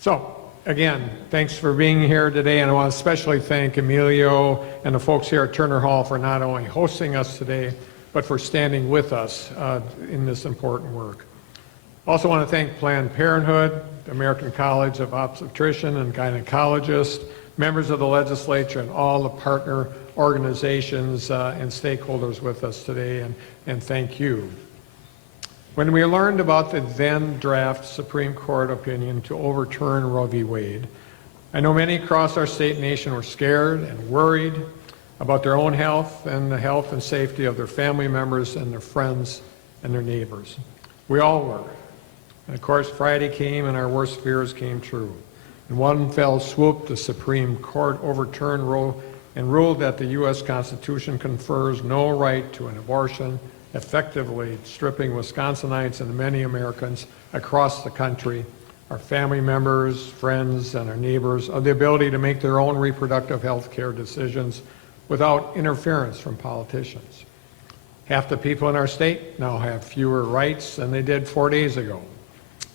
So, again, thanks for being here today, and I want to especially thank Emilio and the folks here at Turner Hall for not only hosting us today, but for standing with us in this important work. Also want to thank Planned Parenthood, the American College of Obstetricians and Gynecologists, members of the legislature, and all the partner organizations and stakeholders with us today, and thank you. When we learned about the then draft Supreme Court opinion to overturn Roe v. Wade, I know many across our state and nation were scared and worried about their own health and the health and safety of their family members and their friends and their neighbors. We all were. And of course, Friday came and our worst fears came true. In one fell swoop, the Supreme Court overturned Roe and ruled that the U.S. Constitution confers no right to an abortion, effectively stripping Wisconsinites and many Americans across the country, our family members, friends, and our neighbors, of the ability to make their own reproductive health care decisions without interference from politicians. Half the people in our state now have fewer rights than they did 4 days ago,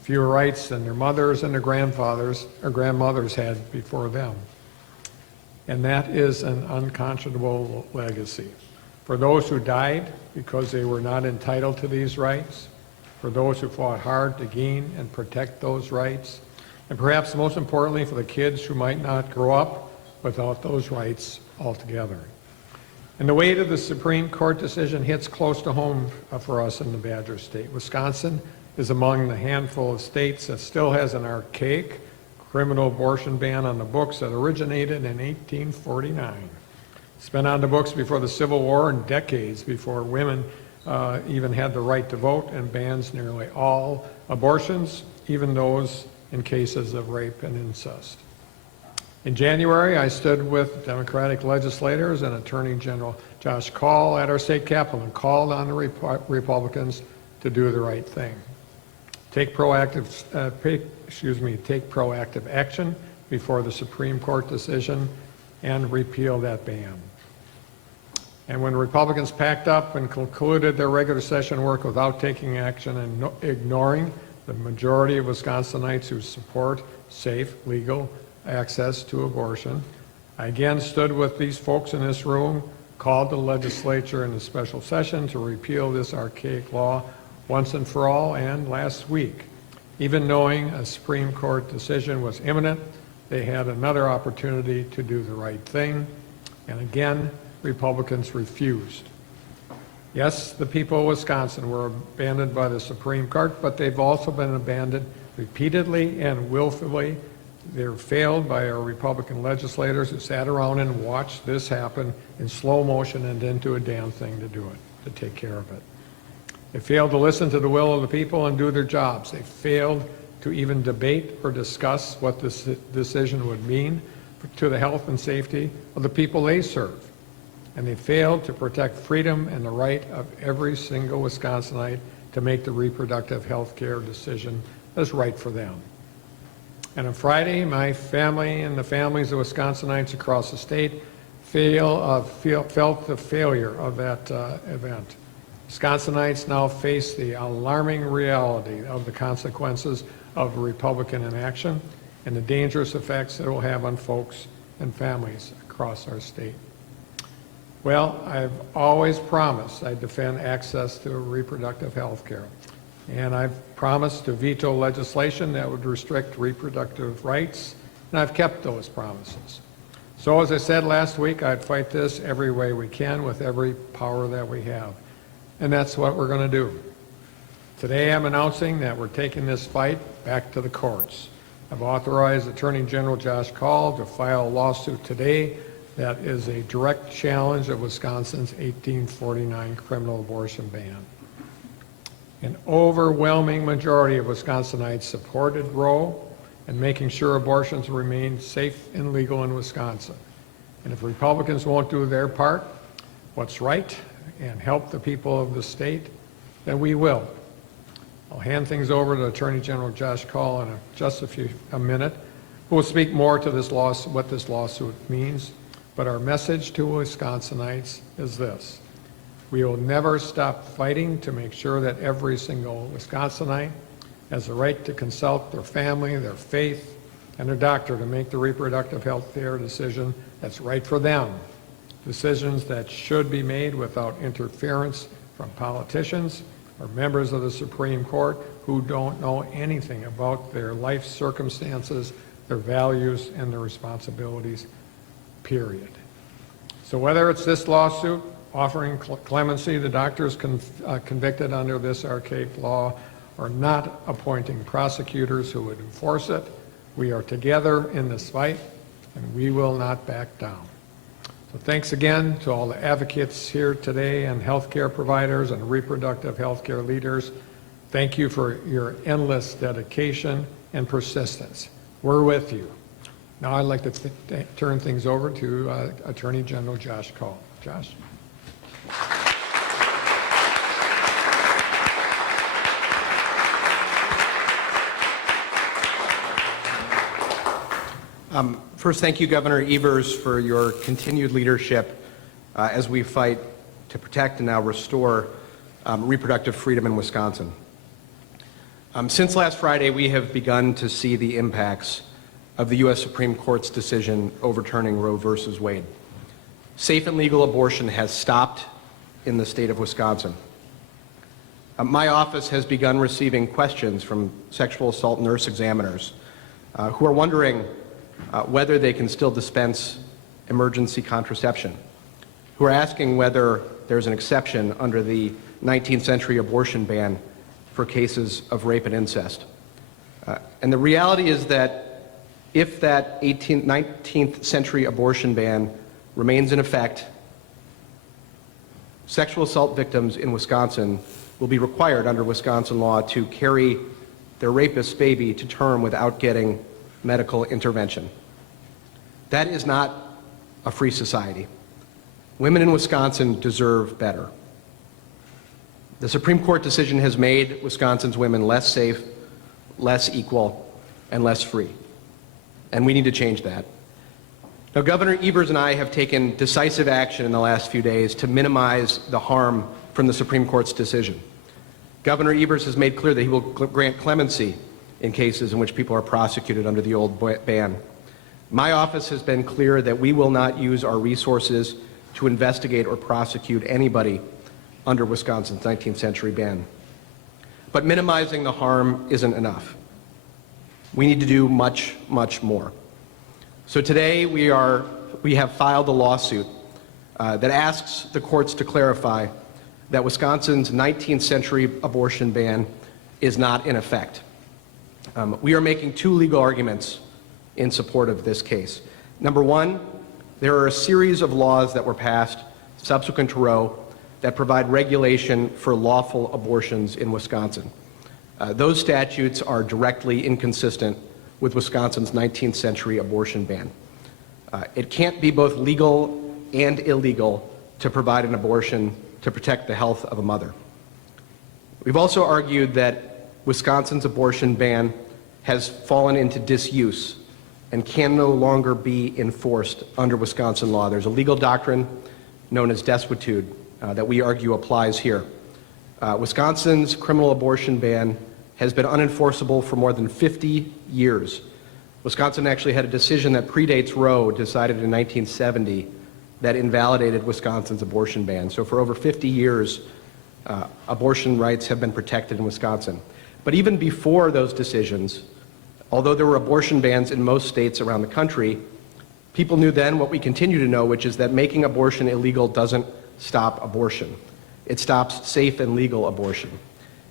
fewer rights than their mothers and their grandfathers or grandmothers had before them. And that is an unconscionable legacy. For those who died because they were not entitled to these rights, for those who fought hard to gain and protect those rights, and perhaps most importantly for the kids who might not grow up without those rights altogether. And the weight of the Supreme Court decision hits close to home for us in the Badger State. Wisconsin is among the handful of states that still has an archaic criminal abortion ban on the books that originated in 1849. It's been on the books before the Civil War and decades before women even had the right to vote, and bans nearly all abortions, even those in cases of rape and incest. In January, I stood with Democratic legislators and Attorney General Josh Kaul at our state capitol and called on the Republicans to do the right thing. Take proactive action before the Supreme Court decision and repeal that ban. And when Republicans packed up and concluded their regular session work without taking action and ignoring the majority of Wisconsinites who support safe, legal access to abortion, I again stood with these folks in this room, called the legislature in a special session to repeal this archaic law once and for all, and last week, even knowing a Supreme Court decision was imminent, they had another opportunity to do the right thing, and again, Republicans refused. Yes, the people of Wisconsin were abandoned by the Supreme Court, but they've also been abandoned repeatedly and willfully. They were failed by our Republican legislators who sat around and watched this happen in slow motion and didn't do a damn thing to do it, to take care of it. They failed to listen to the will of the people and do their jobs. They failed to even debate or discuss what this decision would mean to the health and safety of the people they serve. And they failed to protect freedom and the right of every single Wisconsinite to make the reproductive health care decision that's right for them. And on Friday, my family and the families of Wisconsinites across the state felt the failure of that event. Wisconsinites now face the alarming reality of the consequences of Republican inaction and the dangerous effects it will have on folks and families across our state. Well, I've always promised I'd defend access to reproductive health care. And I've promised to veto legislation that would restrict reproductive rights, and I've kept those promises. So as I said last week, I'd fight this every way we can with every power that we have. And that's what we're going to do. Today I'm announcing that we're taking this fight back to the courts. I've authorized Attorney General Josh Kaul to file a lawsuit today that is a direct challenge of Wisconsin's 1849 criminal abortion ban. An overwhelming majority of Wisconsinites supported Roe and making sure abortions remain safe and legal in Wisconsin. And if Republicans won't do their part, what's right, and help the people of the state, then we will. I'll hand things over to Attorney General Josh Kaul in just a minute, who will speak more to this what this lawsuit means. But our message to Wisconsinites is this: we will never stop fighting to make sure that every single Wisconsinite has the right to consult their family, their faith, and their doctor to make the reproductive health care decision that's right for them. Decisions that should be made without interference from politicians or members of the Supreme Court who don't know anything about their life circumstances, their values, and their responsibilities, period. So whether it's this lawsuit offering clemency to doctors convicted under this archaic law, or not appointing prosecutors who would enforce it, we are together in this fight, and we will not back down. So thanks again to all the advocates here today and healthcare providers and reproductive healthcare leaders. Thank you for your endless dedication and persistence. We're with you. Now I'd like to turn things over to Attorney General Josh Kaul. Josh. First, thank you, Governor Evers, for your continued leadership as we fight to protect and now restore reproductive freedom in Wisconsin. Since last Friday, we have begun to see the impacts of the U.S. Supreme Court's decision overturning Roe v. Wade. Safe and legal abortion has stopped in the state of Wisconsin. My office has begun receiving questions from sexual assault nurse examiners who are wondering whether they can still dispense emergency contraception, who are asking whether there's an exception under the 19th century abortion ban for cases of rape and incest. And the reality is that if that 19th century abortion ban remains in effect, sexual assault victims in Wisconsin will be required under Wisconsin law to carry their rapist's baby to term without getting medical intervention. That is not a free society. Women in Wisconsin deserve better. The Supreme Court decision has made Wisconsin's women less safe, less equal, and less free. And we need to change that. Now, Governor Evers and I have taken decisive action in the last few days to minimize the harm from the Supreme Court's decision. Governor Evers has made clear that he will grant clemency in cases in which people are prosecuted under the old ban. My office has been clear that we will not use our resources to investigate or prosecute anybody under Wisconsin's 19th century ban. But minimizing the harm isn't enough. We need to do much, much more. So today we have filed a lawsuit that asks the courts to clarify that Wisconsin's 19th century abortion ban is not in effect. We are making two legal arguments in support of this case. Number one, there are a series of laws that were passed subsequent to Roe that provide regulation for lawful abortions in Wisconsin. Those statutes are directly inconsistent with Wisconsin's 19th century abortion ban. It can't be both legal and illegal to provide an abortion to protect the health of a mother. We've also argued that Wisconsin's abortion ban has fallen into disuse and can no longer be enforced under Wisconsin law. There's a legal doctrine known as desuetude that we argue applies here. Wisconsin's criminal abortion ban has been unenforceable for more than 50 years. Wisconsin actually had a decision that predates Roe, decided in 1970, that invalidated Wisconsin's abortion ban. So for over 50 years, abortion rights have been protected in Wisconsin. But even before those decisions, although there were abortion bans in most states around the country, people knew then what we continue to know, which is that making abortion illegal doesn't stop abortion. It stops safe and legal abortion.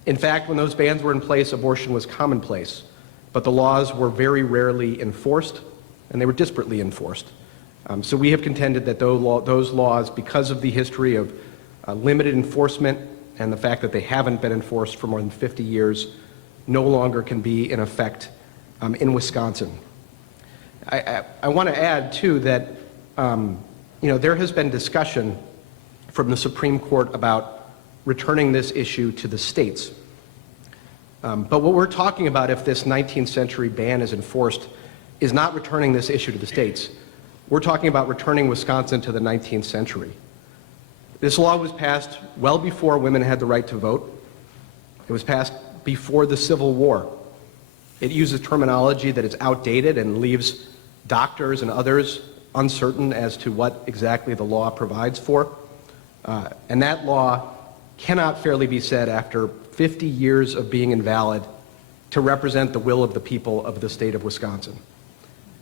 In fact, when those bans were in place, abortion was commonplace, but the laws were very rarely enforced, and they were disparately enforced. So we have contended that those laws, because of the history of limited enforcement and the fact that they haven't been enforced for more than 50 years, no longer can be in effect in Wisconsin. I want to add, too, that there has been discussion from the Supreme Court about returning this issue to the states. But what we're talking about, if this 19th century ban is enforced, is not returning this issue to the states. We're talking about returning Wisconsin to the 19th century. This law was passed well before women had the right to vote. It was passed before the Civil War. It uses terminology that is outdated and leaves doctors and others uncertain as to what exactly the law provides for. And that law cannot fairly be said after 50 years of being invalid to represent the will of the people of the state of Wisconsin.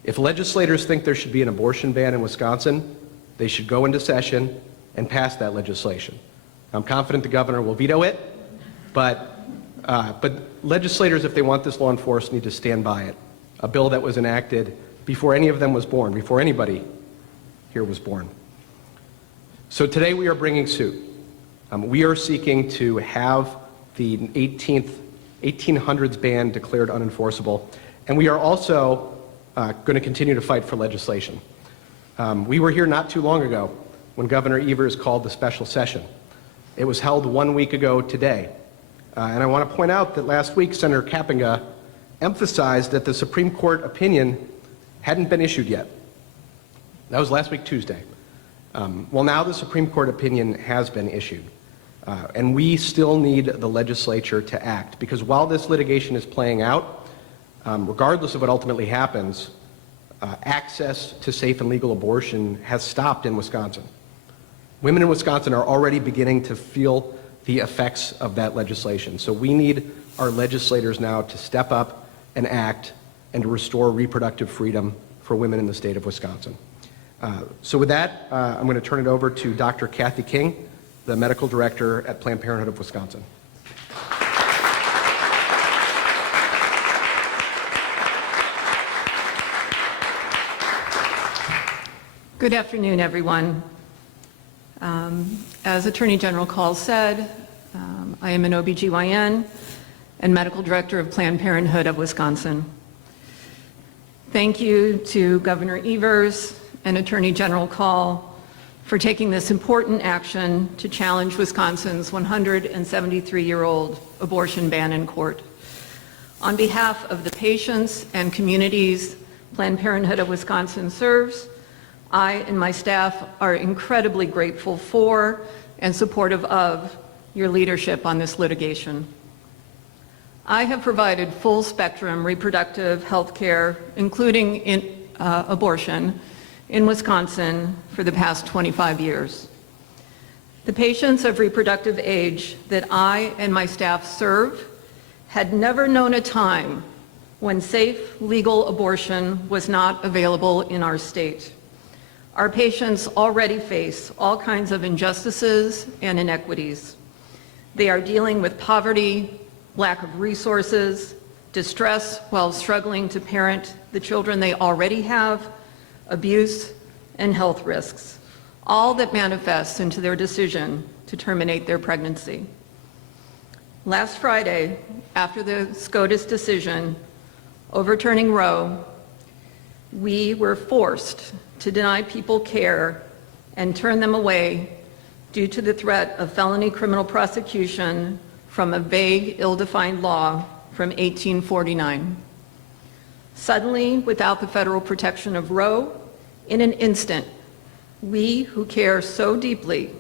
If legislators think there should be an abortion ban in Wisconsin, they should go into session and pass that legislation. I'm confident the governor will veto it, but legislators, if they want this law enforced, need to stand by it. A bill that was enacted before any of them was born, before anybody here was born. So today we are bringing suit. We are seeking to have the 1800s ban declared unenforceable, and we are also going to continue to fight for legislation. We were here not too long ago when Governor Evers called the special session. It was held 1 week ago today. And I want to point out that last week Senator Kapenga emphasized that the Supreme Court opinion hadn't been issued yet. That was last week Tuesday. Well, now the Supreme Court opinion has been issued. And we still need the legislature to act, because while this litigation is playing out, regardless of what ultimately happens, access to safe and legal abortion has stopped in Wisconsin. Women in Wisconsin are already beginning to feel the effects of that legislation. So we need our legislators now to step up and act and to restore reproductive freedom for women in the state of Wisconsin. So with that, I'm going to turn it over to Dr. Kathy King, the medical director at Planned Parenthood of Wisconsin. Good afternoon, everyone. As Attorney General Call said, I am an OBGYN and medical director of Planned Parenthood of Wisconsin. Thank you to Governor Evers and Attorney General Call for taking this important action to challenge Wisconsin's 173-year-old abortion ban in court. On behalf of the patients and communities Planned Parenthood of Wisconsin serves, I and my staff are incredibly grateful for and supportive of your leadership on this litigation. I have provided full spectrum reproductive health care, including abortion, in Wisconsin for the past 25 years. The patients of reproductive age that I and my staff serve had never known a time when safe, legal abortion was not available in our state. Our patients already face all kinds of injustices and inequities. They are dealing with poverty, lack of resources, distress while struggling to parent the children they already have, abuse, and health risks, all that manifests into their decision to terminate their pregnancy. Last Friday, after the SCOTUS decision overturning Roe, we were forced to deny people care and turn them away due to the threat of felony criminal prosecution from a vague, ill-defined law from 1849. Suddenly, without the federal protection of Roe, in an instant, we who care so deeply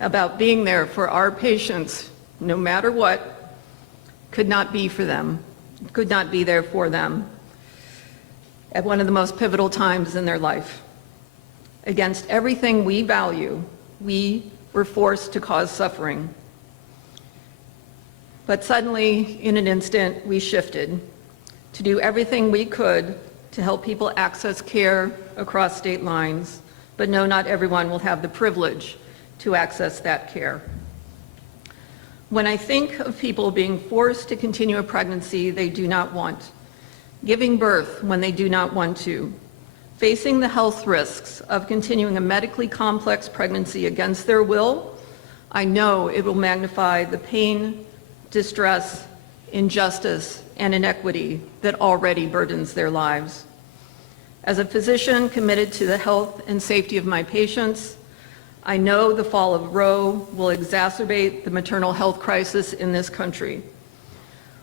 about being there for our patients, no matter what, could not be there for them at one of the most pivotal times in their life. Against everything we value, we were forced to cause suffering. But suddenly, in an instant, we shifted to do everything we could to help people access care across state lines, but no, not everyone will have the privilege to access that care. When I think of people being forced to continue a pregnancy they do not want, giving birth when they do not want to, facing the health risks of continuing a medically complex pregnancy against their will, I know it will magnify the pain, distress, injustice, and inequity that already burdens their lives. As a physician committed to the health and safety of my patients, I know the fall of Roe will exacerbate the maternal health crisis in this country.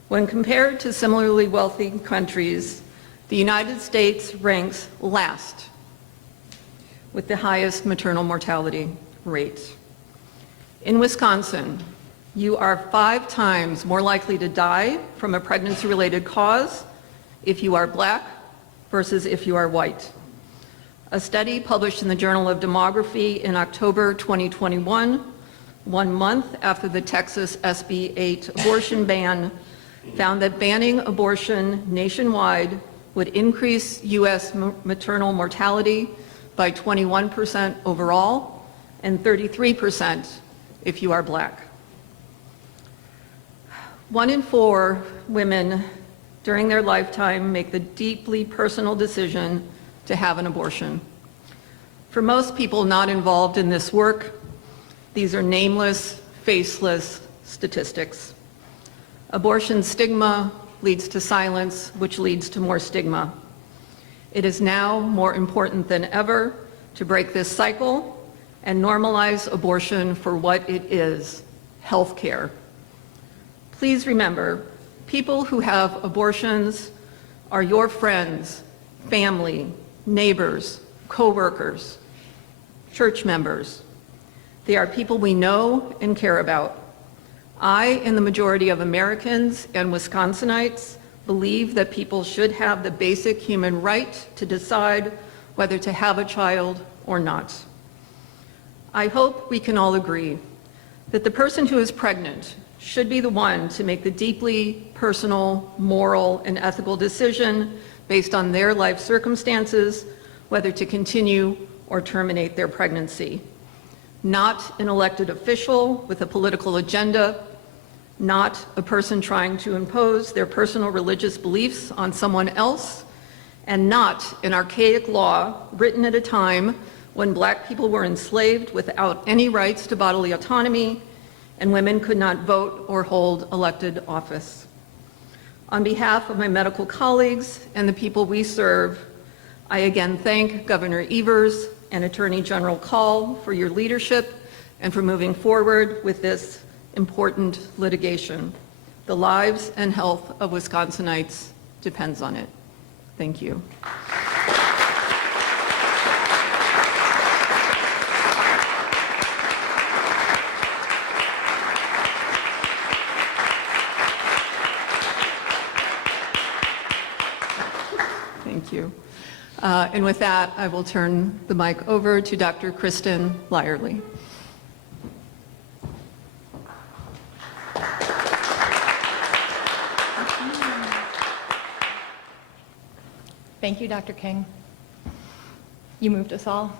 When compared to similarly wealthy countries, the United States ranks last with the highest maternal mortality rate. In Wisconsin, you are 5 times more likely to die from a pregnancy-related cause if you are black versus if you are white. A study published in the Journal of Demography in October 2021, 1 month after the Texas SB 8 abortion ban, found that banning abortion nationwide would increase U.S. maternal mortality by 21% overall and 33% if you are black. 1 in 4 women during their lifetime make the deeply personal decision to have an abortion. For most people not involved in this work, these are nameless, faceless statistics. Abortion stigma leads to silence, which leads to more stigma. It is now more important than ever to break this cycle and normalize abortion for what it is, health care. Please remember, people who have abortions are your friends, family, neighbors, co-workers, church members. They are people we know and care about. I and the majority of Americans and Wisconsinites believe that people should have the basic human right to decide whether to have a child or not. I hope we can all agree that the person who is pregnant should be the one to make the deeply personal, moral, and ethical decision based on their life circumstances, whether to continue or terminate their pregnancy. Not an elected official with a political agenda, not a person trying to impose their personal religious beliefs on someone else, and not an archaic law written at a time when black people were enslaved without any rights to bodily autonomy and women could not vote or hold elected office. On behalf of my medical colleagues and the people we serve, I again thank Governor Evers and Attorney General Call for your leadership and for moving forward with this important litigation. The lives and health of Wisconsinites depends on it. Thank you. Thank you. And with that, I will turn the mic over to Dr. Kristen Lyerly. Thank you, Dr. King. You moved us all.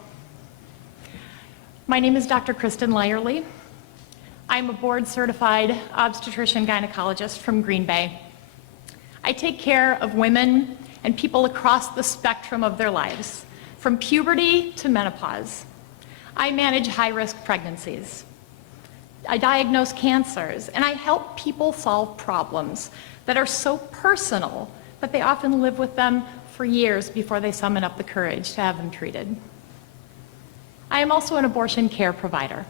My name is Dr. Kristen Lyerly. I'm a board-certified obstetrician-gynecologist from Green Bay. I take care of women and people across the spectrum of their lives, from puberty to menopause. I manage high-risk pregnancies. I diagnose cancers, and I help people solve problems that are so personal that they often live with them for years before they summon up the courage to have them treated. I am also an abortion care provider.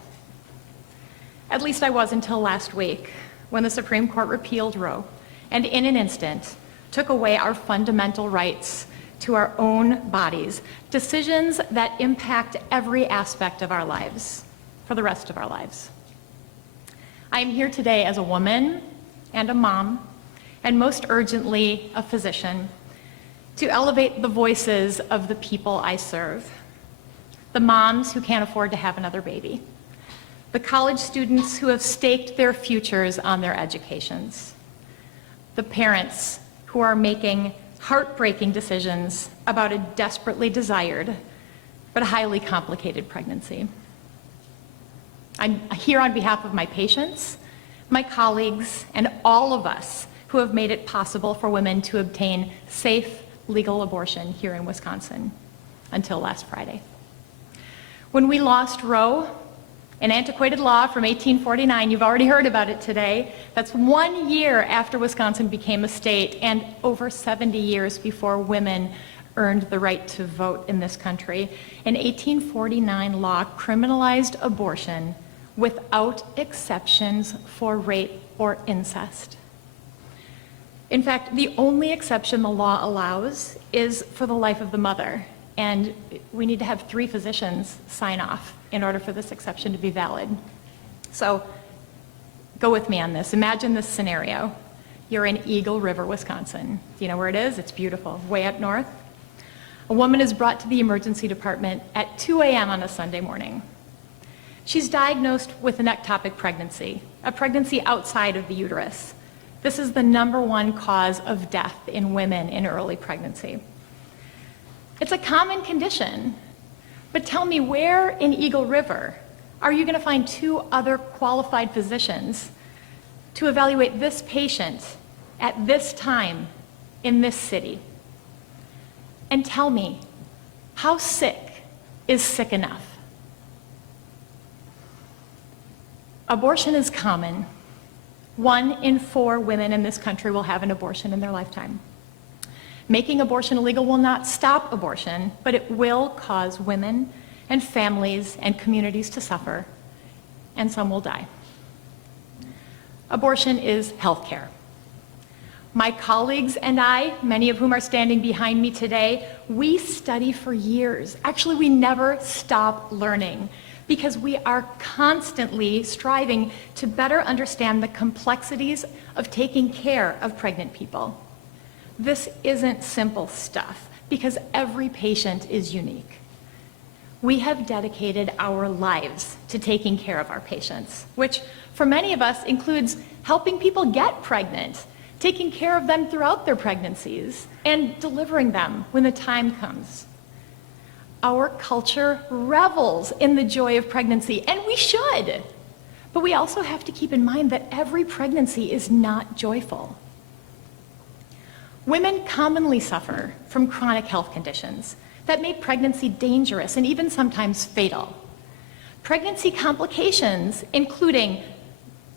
At least I was until last week, when the Supreme Court repealed Roe, and in an instant, took away our fundamental rights to our own bodies, decisions that impact every aspect of our lives for the rest of our lives. I am here today as a woman and a mom, and most urgently, a physician, to elevate the voices of the people I serve. The moms who can't afford to have another baby. The college students who have staked their futures on their educations. The parents who are making heartbreaking decisions about a desperately desired but highly complicated pregnancy. I'm here on behalf of my patients, my colleagues, and all of us who have made it possible for women to obtain safe, legal abortion here in Wisconsin until last Friday. When we lost Roe, an antiquated law from 1849, you've already heard about it today, that's 1 year after Wisconsin became a state and over 70 years before women earned the right to vote in this country. An 1849 law criminalized abortion without exceptions for rape or incest. In fact, the only exception the law allows is for the life of the mother, and we need to have 3 physicians sign off in order for this exception to be valid. So go with me on this. Imagine this scenario. you're in Eagle River, Wisconsin. Do you know where it is? It's beautiful, way up north. A woman is brought to the emergency department at 2 a.m. on a Sunday morning. She's diagnosed with an ectopic pregnancy, a pregnancy outside of the uterus. This is the #1 cause of death in women in early pregnancy. It's a common condition, but tell me, where in Eagle River are you going to find 2 other qualified physicians to evaluate this patient at this time in this city? And tell me, how sick is sick enough? Abortion is common. 1 in 4 women in this country will have an abortion in their lifetime. Making abortion illegal will not stop abortion, but it will cause women and families and communities to suffer, and some will die. Abortion is health care. My colleagues and I, many of whom are standing behind me today, we study for years. Actually, we never stop learning because we are constantly striving to better understand the complexities of taking care of pregnant people. This isn't simple stuff because every patient is unique. We have dedicated our lives to taking care of our patients, which for many of us includes helping people get pregnant, taking care of them throughout their pregnancies, and delivering them when the time comes. Our culture revels in the joy of pregnancy, and we should. But we also have to keep in mind that every pregnancy is not joyful. Women commonly suffer from chronic health conditions that make pregnancy dangerous and even sometimes fatal. Pregnancy complications, including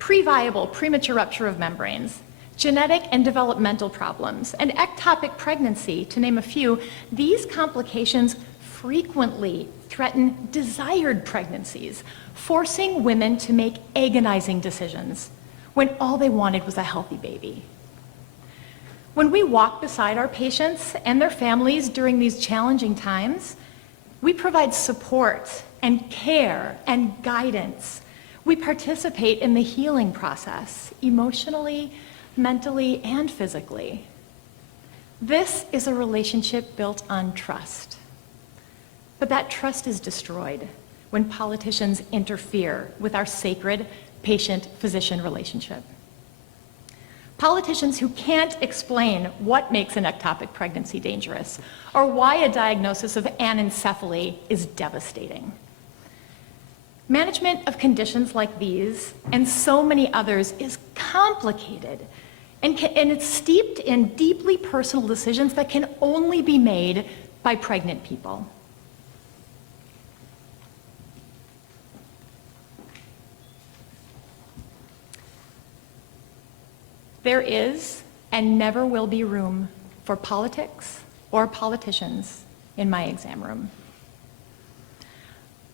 previable premature rupture of membranes, genetic and developmental problems, and ectopic pregnancy, to name a few, these complications frequently threaten desired pregnancies, forcing women to make agonizing decisions when all they wanted was a healthy baby. When we walk beside our patients and their families during these challenging times, we provide support and care and guidance. We participate in the healing process, emotionally, mentally, and physically. This is a relationship built on trust. But that trust is destroyed when politicians interfere with our sacred patient-physician relationship. Politicians who can't explain what makes an ectopic pregnancy dangerous or why a diagnosis of anencephaly is devastating. Management of conditions like these and so many others is complicated and it's steeped in deeply personal decisions that can only be made by pregnant people. There is and never will be room for politics or politicians in my exam room.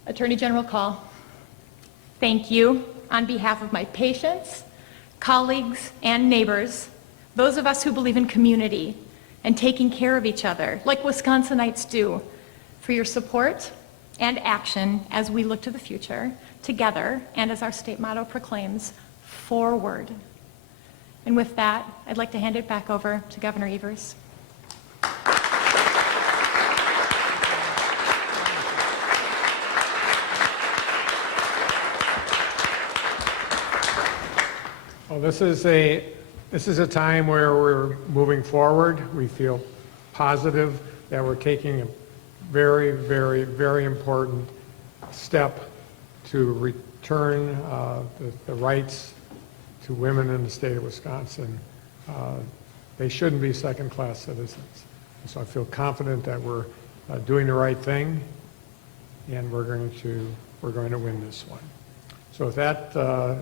Attorney General Call, thank you on behalf of my patients, colleagues, and neighbors, those of us who believe in community and taking care of each other, like Wisconsinites do, for your support and action as we look to the future, together, and as our state motto proclaims, forward. And with that, I'd like to hand it back over to Governor Evers. Well, this is a time where we're moving forward. We feel positive that we're taking a very, very, very important step to return the rights to women in the state of Wisconsin. They shouldn't be second-class citizens. So I feel confident that we're doing the right thing, and we're going to win this one. So with that,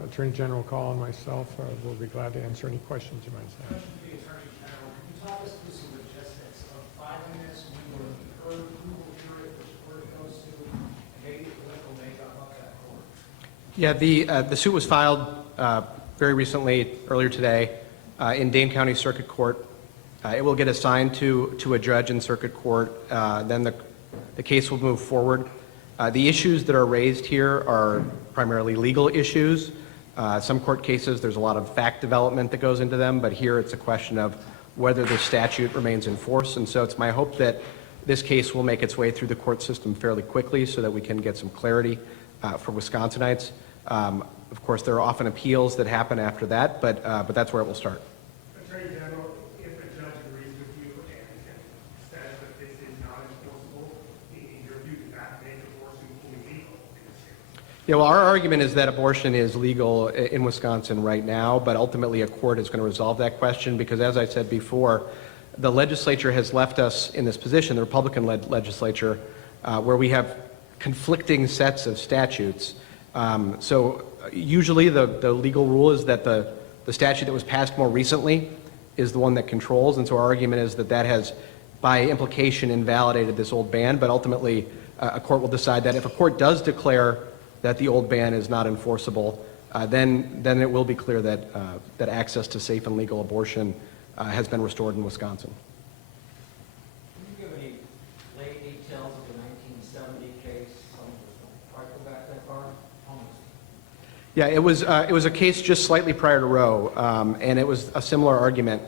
Attorney General Call and myself will be glad to answer any questions you might have. Question for the Attorney General. Can you talk us through some logistics of filing this, when will occur, who will hear it, which court it goes to, and maybe the political makeup of that court? Yeah, the suit was filed very recently, earlier today, in Dane County Circuit Court. It will get assigned to a judge in Circuit Court. Then the case will move forward. The issues that are raised here are primarily legal issues. Some court cases, there's a lot of fact development that goes into them, but here it's a question of whether the statute remains in force. And so it's my hope that this case will make its way through the court system fairly quickly so that we can get some clarity for Wisconsinites. Of course, there are often appeals that happen after that, but that's where it will start. Attorney General, if a judge agrees with you and says that this is not enforceable, in your view, does that make abortion fully legal in the state? Yeah, well, our argument is that abortion is legal in Wisconsin right now, but ultimately a court is going to resolve that question because, as I said before, the legislature has left us in this position, the Republican-led legislature, where we have conflicting sets of statutes. So usually the legal rule is that the statute that was passed more recently is the one that controls, and so our argument is that that has, by implication, invalidated this old ban, but ultimately a court will decide that. If a court does declare that the old ban is not enforceable, then it will be clear that, that access to safe and legal abortion has been restored in Wisconsin. Can you give any late details of the 1970 case? Quite go back that far? Almost. Yeah, it was a case just slightly prior to Roe, and it was a similar argument.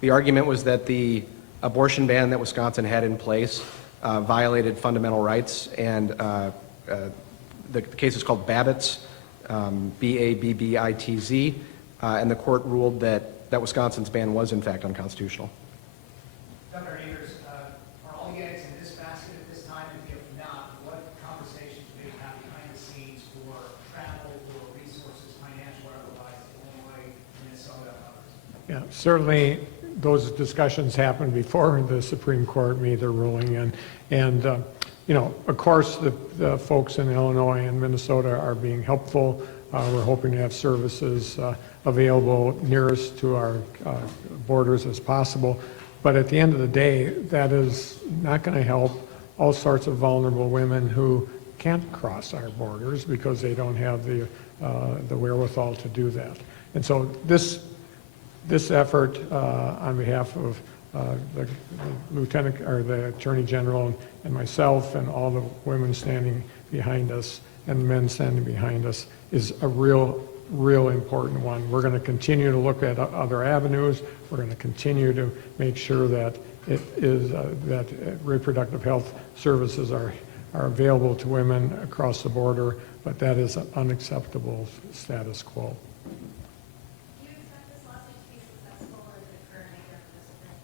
The argument was that the abortion ban that Wisconsin had in place violated fundamental rights, and the case is called Babbitts, Babbitz, and the court ruled that Wisconsin's ban was in fact unconstitutional. Governor Evers, are all the eggs in this basket at this time? And if not, what conversations do you have behind the scenes for travel or resources, financial or otherwise, Illinois, Minnesota, and others? Yeah, certainly those discussions happened before the Supreme Court made their ruling, and you know, of course, the folks in Illinois and Minnesota are being helpful. We're hoping to have services available nearest to our borders as possible. But at the end of the day, that is not going to help all sorts of vulnerable women who can't cross our borders because they don't have the wherewithal to do that. And so this effort on behalf of the Lieutenant or the Attorney General and myself and all the women standing behind us and men standing behind us is a real important one. We're going to continue to look at other avenues. We're going to continue to make sure that it is that reproductive health services are available to women across the border, but that is an unacceptable status quo. Do you expect this lawsuit to be successful, or is it currently here for the Supreme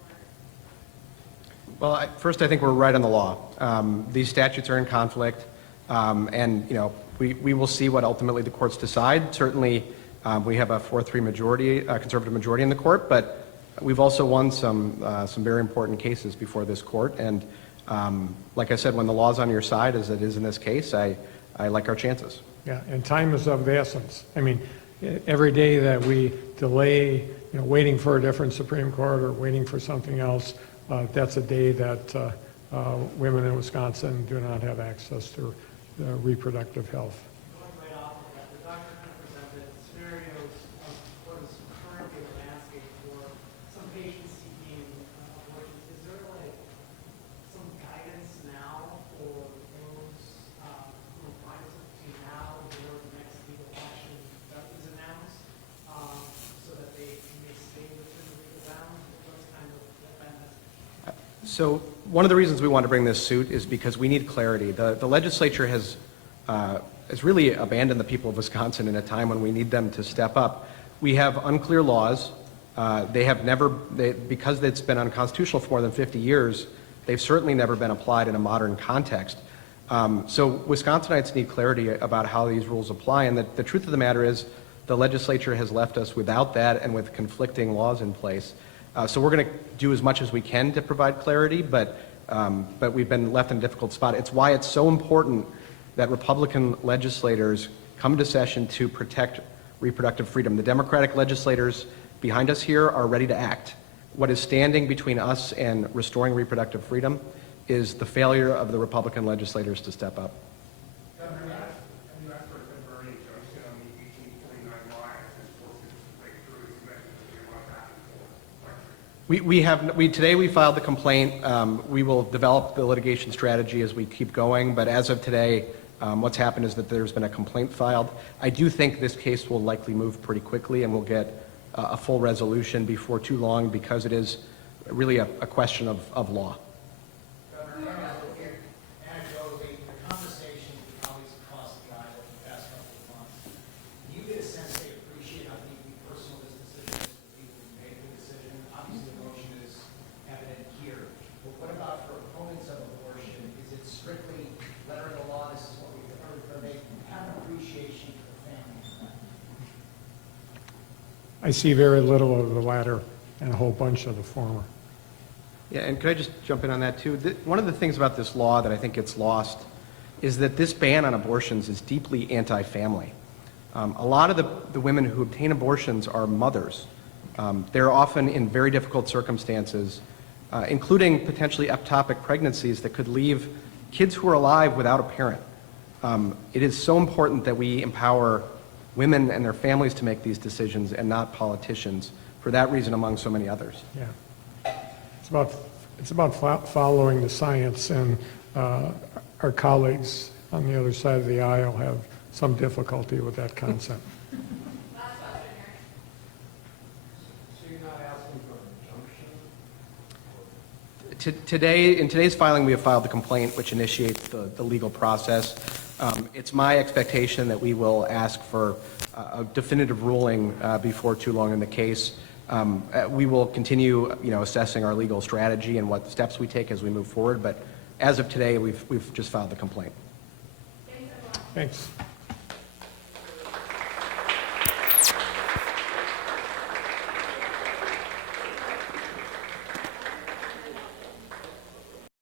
Court? Well, first, I think we're right on the law. These statutes are in conflict, and you know, we will see what ultimately the courts decide. Certainly, we have a 4-3 majority, conservative majority in the court, but we've also won some very important cases before this court. And like I said, when the law's on your side, as it is in this case, I like our chances. Yeah, and time is of the essence. I mean, every day that we delay, you know, waiting for a different Supreme Court or waiting for something else, that's a day that women in Wisconsin do not have access to reproductive health. Going right off of that, the doctor kind of presented scenarios of what is currently the landscape for some patients seeking abortions. Is there like some guidance now for those who are applying between now and where the next legal action is announced, so that they may stay within the legal bounds? What's kind of the So one of the reasons we want to bring this suit is because we need clarity. The legislature has really abandoned the people of Wisconsin in a time when we need them to step up. We have unclear laws. Because it's been unconstitutional for more than 50 years, they've certainly never been applied in a modern context. So Wisconsinites need clarity about how these rules apply, and the truth of the matter is the legislature has left us without that and with conflicting laws in place. So we're going to do as much as we can to provide clarity, but we've been left in a difficult spot. It's why it's so important that Republican legislators come to session to protect reproductive freedom. The Democratic legislators behind us here are ready to act. What is standing between us and restoring reproductive freedom is the failure of the Republican legislators to step up. Governor, have you asked for a temporary injunction on the 1849 law as this forces to break through this mechanism we want back and forth? Today we filed the complaint. We will develop the litigation strategy as we keep going, but as of today, What's happened is that there's been a complaint filed. I do think this case will likely move pretty quickly, and we'll get a full resolution before too long, because it is really a question of law. Governor, anecdotally, the conversation with colleagues across the aisle over the past couple of months, do you get a sense they appreciate how deeply personal this decision is for people who made the decision? Obviously, emotion is evident here, but what about for opponents of abortion? Is it strictly letter of the law, this is what we've heard, or they have an appreciation for the family? I see very little of the latter and a whole bunch of the former. Yeah, and could I just jump in on that too? One of the things about this law that I think gets lost is that this ban on abortions is deeply anti-family. A lot of the women who obtain abortions are mothers. They're often in very difficult circumstances, including potentially ectopic pregnancies that could leave kids who are alive without a parent. It is so important that we empower women and their families to make these decisions and not politicians, for that reason among so many others. Yeah. It's about following the science, and our colleagues on the other side of the aisle have some difficulty with that concept. So you're not asking for an injunction? In today's filing, we have filed the complaint, which initiates the legal process. It's my expectation that we will ask for a definitive ruling before too long in the case. We will continue, assessing our legal strategy and what steps we take as we move forward. But as of today, we've just filed the complaint. Thanks.